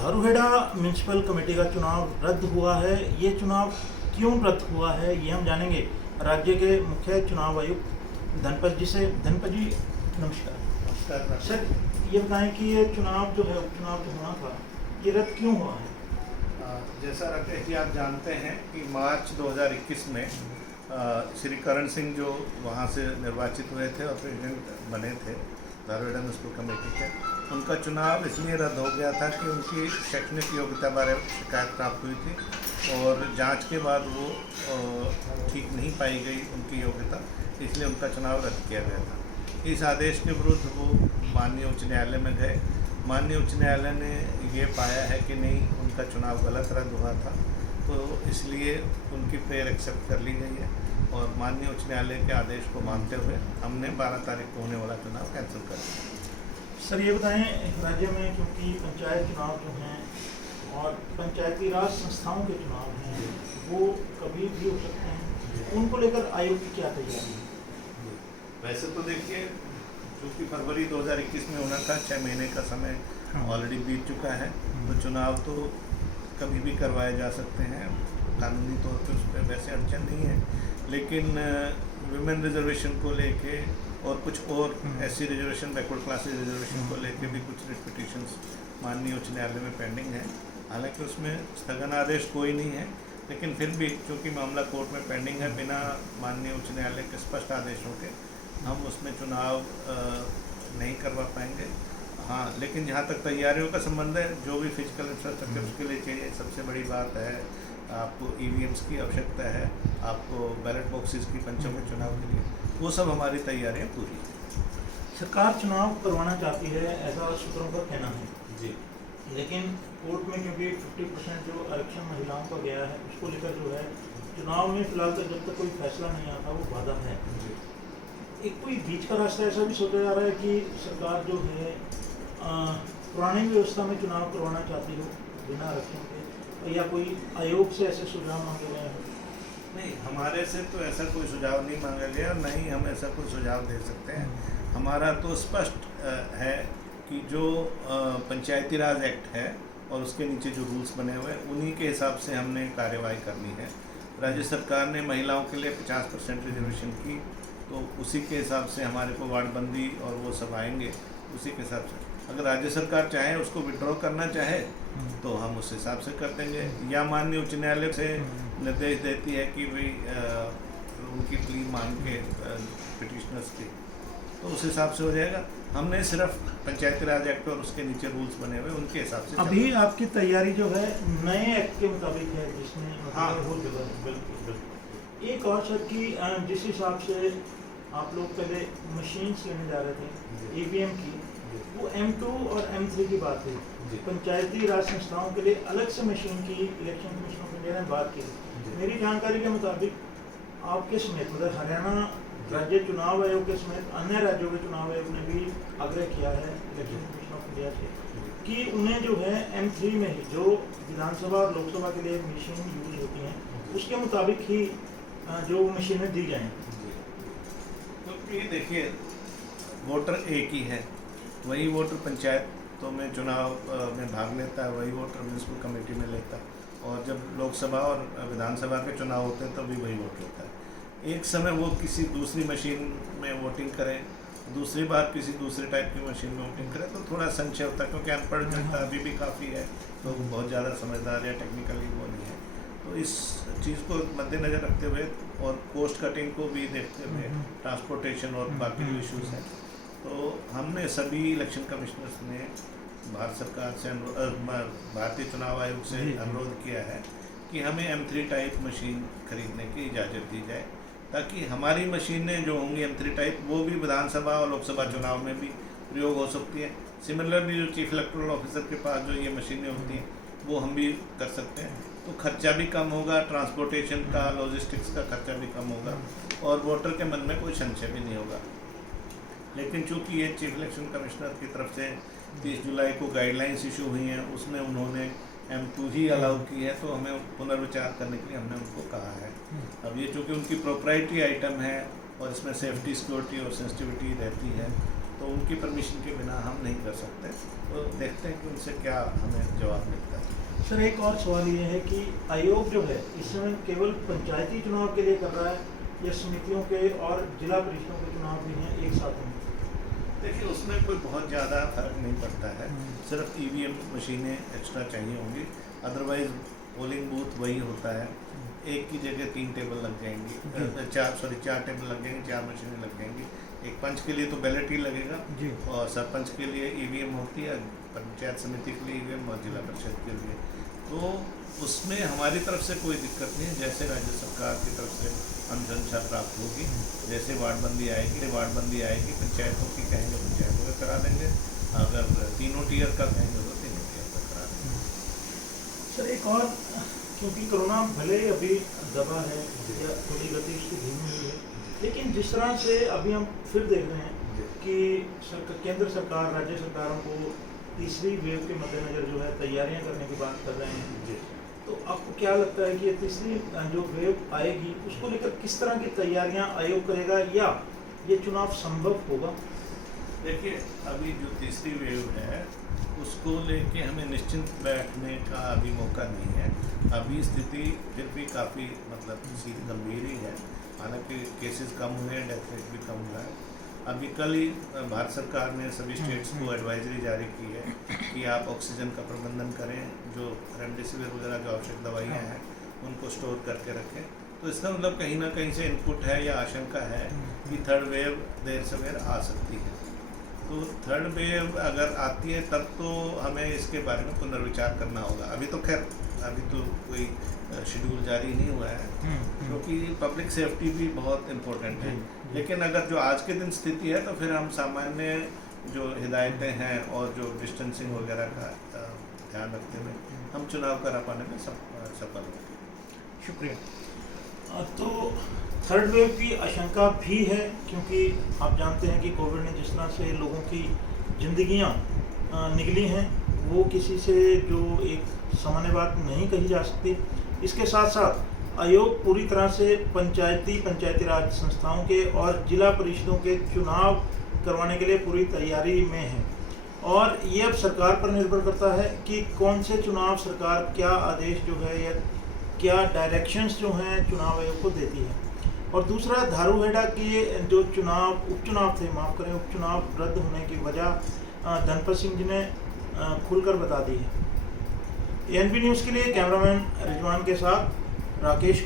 Dharuhera municipal committee का चुनाव रद्द हुआ है। ये चुनाव क्यों रद्द हुआ है ये हम जानेंगे राज्य के मुख्य चुनाव आयुक्त धनपत जी से। धनपत जी नमस्कार। नमस्कार सर, ये बताएं कि ये चुनाव जो है उपचुनाव जो होना था ये रद्द क्यों हुआ है? जैसा राकेश जी आप जानते हैं कि मार्च 2021 में श्री करण सिंह जो वहाँ से निर्वाचित हुए थे और प्रेसिडेंट बने थे धारूहेड़ा म्यूनसिपल कमेटी के, उनका चुनाव इसलिए रद्द हो गया था कि उनकी शैक्षणिक योग्यता बारे शिकायत प्राप्त हुई थी और जांच के बाद वो ठीक नहीं पाई गई उनकी योग्यता, इसलिए उनका चुनाव रद्द किया गया था। इस आदेश के विरुद्ध वो माननीय उच्च न्यायालय में गए। माननीय उच्च न्यायालय ने ये पाया है कि नहीं, उनका चुनाव गलत रद्द हुआ था, तो इसलिए उनकी प्रेयर एक्सेप्ट कर ली गई है और माननीय उच्च न्यायालय के आदेश को मानते हुए हमने 12 तारीख को होने वाला चुनाव कैंसिल कर दिया। सर ये बताएं, राज्य में क्योंकि पंचायत चुनाव जो हैं और पंचायती राज संस्थाओं के चुनाव हैं वो कभी भी हो सकते हैं, उनको लेकर आयोग की क्या तैयारी है? वैसे तो देखिए, क्योंकि फरवरी 2021 में होना था, 6 महीने का समय ऑलरेडी बीत चुका है, तो चुनाव तो कभी भी करवाए जा सकते हैं, कानूनी तौर पर उस पर वैसे अड़चन नहीं है। लेकिन विमेन रिजर्वेशन को लेके और कुछ और SC reservation, backward classes reservation को लेके भी कुछ रिट पिटिशंस माननीय उच्च न्यायालय में पेंडिंग है। हालांकि उसमें स्थगन आदेश कोई नहीं है, लेकिन फिर भी चूँकि मामला कोर्ट में पेंडिंग है, बिना माननीय उच्च न्यायालय के स्पष्ट आदेशों के हम उसमें चुनाव नहीं करवा पाएंगे। हाँ, लेकिन जहाँ तक तैयारियों का संबंध है, जो भी फिजिकल इंफ्रास्ट्रक्चर उसके लिए चाहिए, सबसे बड़ी बात है आपको ईवीएम्स की आवश्यकता है, आपको बैलेट बॉक्सेस की पंचों के चुनाव के लिए, वो सब हमारी तैयारियाँ पूरी हैं। सरकार चुनाव करवाना चाहती है ऐसा सूत्रों का कहना है जी, लेकिन कोर्ट में क्योंकि 50% जो आरक्षण महिलाओं का गया है उसको लेकर जो है चुनाव में फिलहाल तक जब तक कोई फैसला नहीं आता वो बाधा है। एक कोई बीच का रास्ता ऐसा भी सोचा जा रहा है कि सरकार जो है पुरानी व्यवस्था में चुनाव करवाना चाहती हो बिना आरक्षण के, या कोई आयोग से ऐसे सुझाव मांगे गए हैं? नहीं, हमारे से तो ऐसा कोई सुझाव नहीं मांगा गया और न ही हम ऐसा कोई सुझाव दे सकते हैं। हमारा तो स्पष्ट है कि जो पंचायती राज एक्ट है और उसके नीचे जो रूल्स बने हुए हैं उन्हीं के हिसाब से हमने कार्यवाही करनी है। राज्य सरकार ने महिलाओं के लिए 50% रिजर्वेशन की, तो उसी के हिसाब से हमारे को वार्डबंदी और वो सब आएंगे, उसी के हिसाब से। अगर राज्य सरकार चाहे उसको विड्रॉ करना चाहे तो हम उस हिसाब से कर देंगे, या माननीय उच्च न्यायालय से निर्देश देती है कि भाई उनकी प्ली मांग के पिटिशनर्स की, तो उस हिसाब से हो जाएगा। हमने सिर्फ पंचायती राज एक्ट और उसके नीचे रूल्स बने हुए उनके हिसाब से। अभी आपकी तैयारी जो है नए एक्ट के मुताबिक है जिसमें हाँ, बिल्कुल। एक और सर कि जिस हिसाब से आप लोग पहले मशीन्स लेने जा रहे थे ईवीएम की, वो M2 और M3 की बात है। पंचायती राज संस्थाओं के लिए अलग से मशीन की इलेक्शन कमीशन ऑफ इंडिया ने बात की। मेरी जानकारी के मुताबिक आपके समेत मतलब हरियाणा राज्य चुनाव आयोग के समेत अन्य राज्यों के चुनाव आयोग ने भी आग्रह किया है इलेक्शन कमीशन ऑफ इंडिया से कि उन्हें जो है M3 में ही जो विधानसभा और लोकसभा के लिए मशीन यूज होती हैं उसके मुताबिक ही जो मशीनें दी जाएँ। तो ये देखिए, वोटर एक ही है, वही वोटर पंचायतों में चुनाव में भाग लेता है, वही वोटर म्यूनसिपल कमेटी में लेता है, और जब लोकसभा और विधानसभा के चुनाव होते हैं तभी वही वोट होता है। एक समय वो किसी दूसरी मशीन में वोटिंग करें, दूसरी बार किसी दूसरे टाइप की मशीन में वोटिंग करें, तो थोड़ा संशय होता है, क्योंकि अनपढ़ जनता अभी भी काफ़ी है, तो बहुत ज़्यादा समझदार या टेक्निकली वो नहीं है। तो इस चीज़ को मद्देनज़र रखते हुए और कोस्ट कटिंग को भी देखते हुए, ट्रांसपोर्टेशन और बाकी जो इश्यूज़ हैं, तो हमने सभी इलेक्शन कमिश्नर्स ने भारत सरकार से भारतीय चुनाव आयोग से अनुरोध किया है कि हमें M3 टाइप मशीन खरीदने की इजाज़त दी जाए, ताकि हमारी मशीनें जो होंगी M3 टाइप वो भी विधानसभा और लोकसभा चुनाव में भी प्रयोग हो सकती है। सिमिलरली जो चीफ इलेक्टोरल ऑफिसर के पास जो ये मशीनें होती हैं वो हम भी कर सकते हैं, तो खर्चा भी कम होगा, ट्रांसपोर्टेशन का, लॉजिस्टिक्स का खर्चा भी कम होगा और वोटर के मन में कोई संशय भी नहीं होगा। लेकिन चूंकि ये चीफ इलेक्शन कमिश्नर की तरफ से 30 जुलाई को गाइडलाइंस इशू हुई हैं, उसमें उन्होंने M2 ही अलाउ की है, तो हमें पुनर्विचार करने के लिए हमने उनको कहा है। अब ये चूँकि उनकी प्रोप्राइटरी आइटम है और इसमें सेफ्टी, सिक्योरिटी और सेंसिटिविटी रहती है, तो उनकी परमिशन के बिना हम नहीं कर सकते। तो देखते हैं कि उनसे क्या हमें जवाब मिलता है। सर एक और सवाल ये है कि आयोग जो है इस समय केवल पंचायती चुनाव के लिए कर रहा है या समितियों के और जिला परिषदों के चुनाव भी हैं एक साथ में? देखिए उसमें कोई बहुत ज़्यादा फर्क नहीं पड़ता है, सिर्फ ईवीएम मशीनें एक्स्ट्रा चाहिए होंगी, अदरवाइज पोलिंग बूथ वही होता है। एक की जगह 3 टेबल लग जाएंगी, 4 टेबल लग जाएंगे, 4 मशीनें लग जाएंगी। एक पंच के लिए तो बैलेट ही लगेगा जी। और सरपंच के लिए ईवीएम होती है, पंचायत समिति के लिए ईवीएम और जिला परिषद के लिए। तो उसमें हमारी तरफ से कोई दिक्कत नहीं है, जैसे राज्य सरकार की तरफ से अनुशंसा प्राप्त होगी, जैसे वार्डबंदी आएगी पंचायतों की कहेंगे पंचायतों का करा देंगे, अगर 3 टियर का कहेंगे तो 3 टियर का करा देंगे। सर एक और, क्योंकि कोरोना भले ही अभी दबा है या थोड़ी गति उसकी धीमी हुई है, लेकिन जिस तरह से अभी हम फिर देख रहे हैं कि केंद्र सरकार राज्य सरकारों को तीसरी वेव के मद्देनजर जो है तैयारियां करने की बात कर रहे हैं, तो आपको क्या लगता है कि ये तीसरी जो वेव आएगी उसको लेकर किस तरह की तैयारियां आयोग करेगा या ये चुनाव संभव होगा? देखिए अभी जो तीसरी वेव है उसको लेके हमें निश्चिंत बैठने का अभी मौका नहीं है। अभी स्थिति फिर भी काफ़ी मतलब सीधी गंभीर ही है, हालांकि केसेस कम हुए हैं, डेथ रेट भी कम हुआ है। अभी कल ही भारत सरकार ने सभी स्टेट्स को एडवाइजरी जारी की है कि आप ऑक्सीजन का प्रबंधन करें, जो रेमडेसिविर वगैरह जो आवश्यक दवाइयाँ हैं उनको स्टोर करके रखें। तो इसका मतलब कहीं ना कहीं से इनपुट है या आशंका है कि थर्ड वेव देर सवेर आ सकती है। तो थर्ड वेव अगर आती है तब तो हमें इसके बारे में पुनर्विचार करना होगा। अभी तो खैर अभी तो कोई शेड्यूल जारी नहीं हुआ है, क्योंकि पब्लिक सेफ्टी भी बहुत इम्पोर्टेंट है। लेकिन अगर जो आज के दिन स्थिति है तो फिर हम सामान्य जो हिदायतें हैं और जो डिस्टेंसिंग वगैरह का ध्यान रखते हुए हम चुनाव करा पाने में सफल होंगे। शुक्रिया। तो थर्ड वेव की आशंका भी है, क्योंकि आप जानते हैं कि कोविड ने जिस तरह से लोगों की ज़िंदगियां निकली हैं वो किसी से जो एक सामान्य बात नहीं कही जा सकती। इसके साथ साथ आयोग पूरी तरह से पंचायती राज संस्थाओं के और जिला परिषदों के चुनाव करवाने के लिए पूरी तैयारी में है, और ये अब सरकार पर निर्भर करता है कि कौन से चुनाव सरकार क्या आदेश जो है या क्या डायरेक्शंस जो हैं चुनाव आयोग को देती है। और दूसरा धारूहेड़ा के जो उपचुनाव थे, माफ़ करें, उपचुनाव रद्द होने की वजह धनपत सिंह जी ने खुलकर बता दी है। एनबी न्यूज़ के लिए कैमरामैन रिजवान के साथ राकेश।